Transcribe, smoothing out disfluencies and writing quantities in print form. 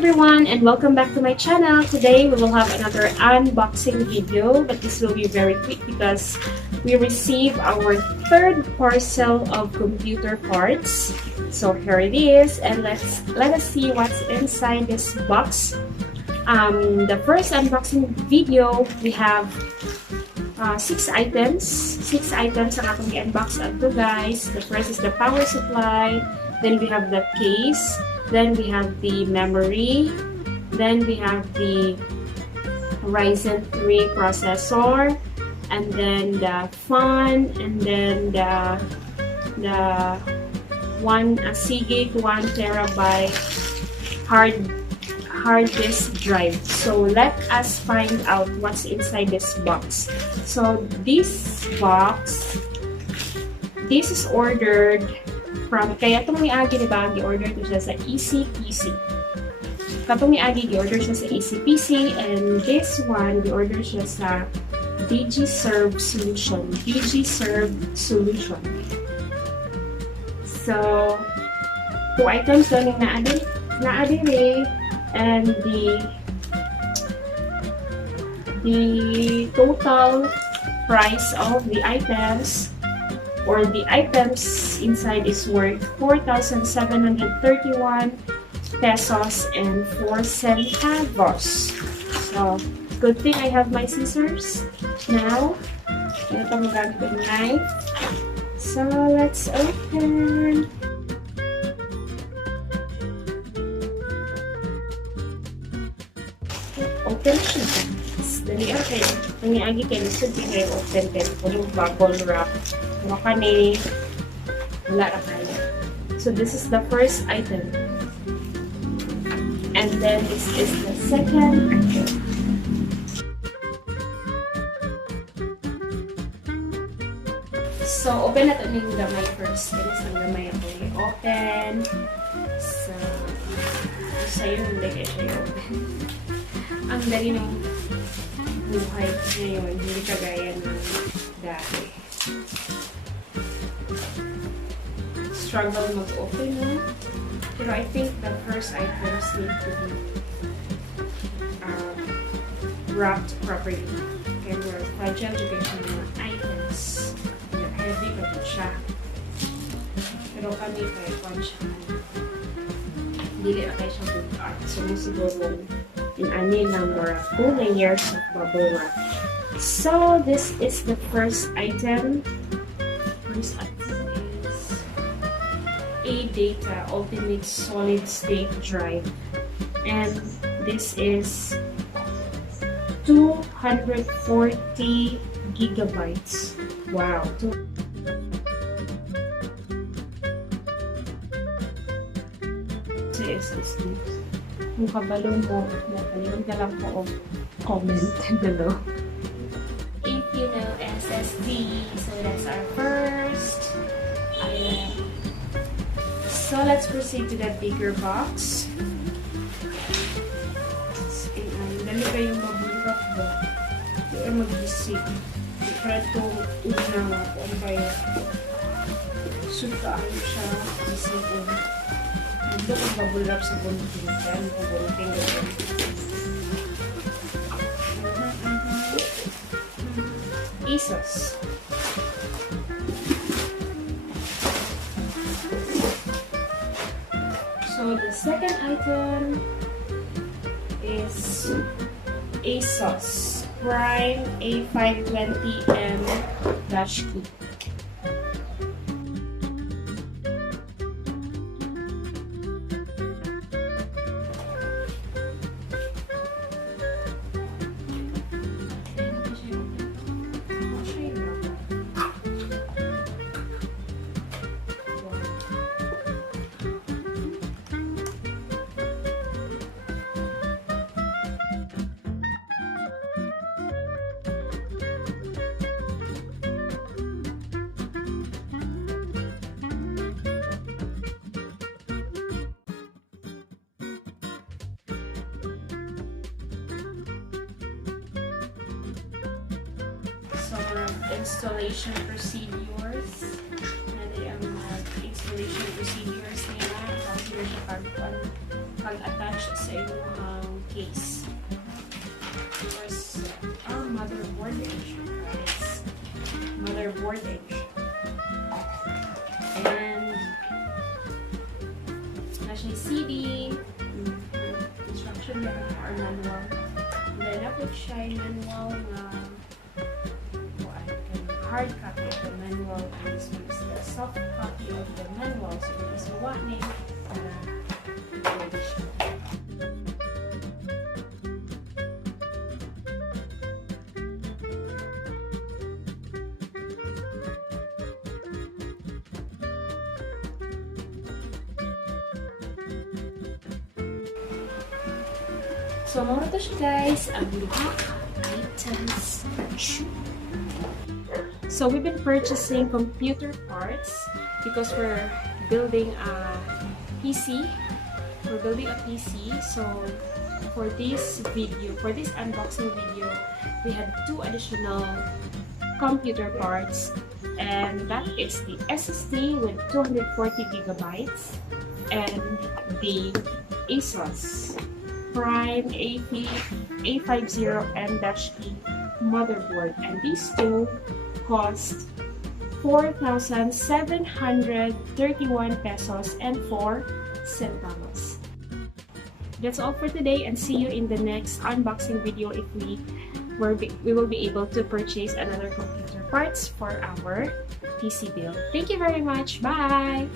everyone, and welcome back to my channel. Today we will have another unboxing video, but this will be very quick because we received our third parcel of computer parts. So here it is, and let us see what's inside this box. The first unboxing video, we have 6 items. 6 items ang akong i-unbox ito, guys. The first is the power supply, then we have the case, then we have the memory, then we have the Ryzen 3 processor, and then the fan, and then the Seagate 1TB hard disk drive. So let us find out what's inside this box. So this box, this is ordered from, kaya itong miagi, diba, i-order ko siya sa ECPC. Katong miagi, i-order siya sa ECPC, and this one, i-order siya sa DigiServe Solution. DigiServe Solution. So, 2 items lang yung naadiri, and the total price of the items, or the items inside, is worth 4,731 pesos and 4 centavos. So, good thing I have my scissors now. Ito mo gamit yung knife. So, let's open. Open siya. Dali okay. Nangyagi kayo. Lisod kayo open kayo. Pulong bubble wrap. Maka ni wala na kaya. So this is the first item. And then this is the second item. So open na ito yung gamay first. Kaya sa gamay ako i-open. So sa'yo hindi kayo siya i-open. Ang dali ng buhay ngayon, hindi kagaya ng dati. Struggle mag-open, no? Pero I think the first items need to be wrapped properly. Kaya we're fragile because yung mga items. Heavy pa po siya. Pero kami kaya kung siya hindi na kayo siyang bukaan. So, siguro in ani number of 2 layers of bubble wrap. So this is the first item. First item is ADATA Ultimate Solid State Drive, and this is 240 gigabytes. Wow. So SSD. Kung kabalo mo, napaliwan ka lang po comment below. If you know SSD, so that's our first item. So let's proceed to the bigger box. Dali kayong mabulak ba? Hindi kayo mag-isip. Para ito una kung kayo sutaan siya isipon. Ito kung babulap sa bunting. Kaya kung bunting gawin. ASUS. So the second item is ASUS Prime A520M-K. Installation procedures. Installation procedures nila. Kasi na siya pag-attach siya sa inyong case. Tapos, motherboard siya, guys. Motherboard siya. And, nasa CD, instruction or manual. Then, napit siya yung manual na hard copy of the manual, and this one is the soft copy of the manual. So, this one name para ready siya. So, muna to siya, guys, ang lahat items. So, we've been purchasing computer parts because we're building a PC. We're building a PC. So, for this video, for this unboxing video, we had 2 additional computer parts. And that is the SSD with 240 gigabytes and the ASUS Prime A520M-K motherboard. And these 2 cost 4,731 pesos and 4 centavos. That's all for today, and see you in the next unboxing video if we will be able to purchase another computer parts for our PC build. Thank you very much. Bye!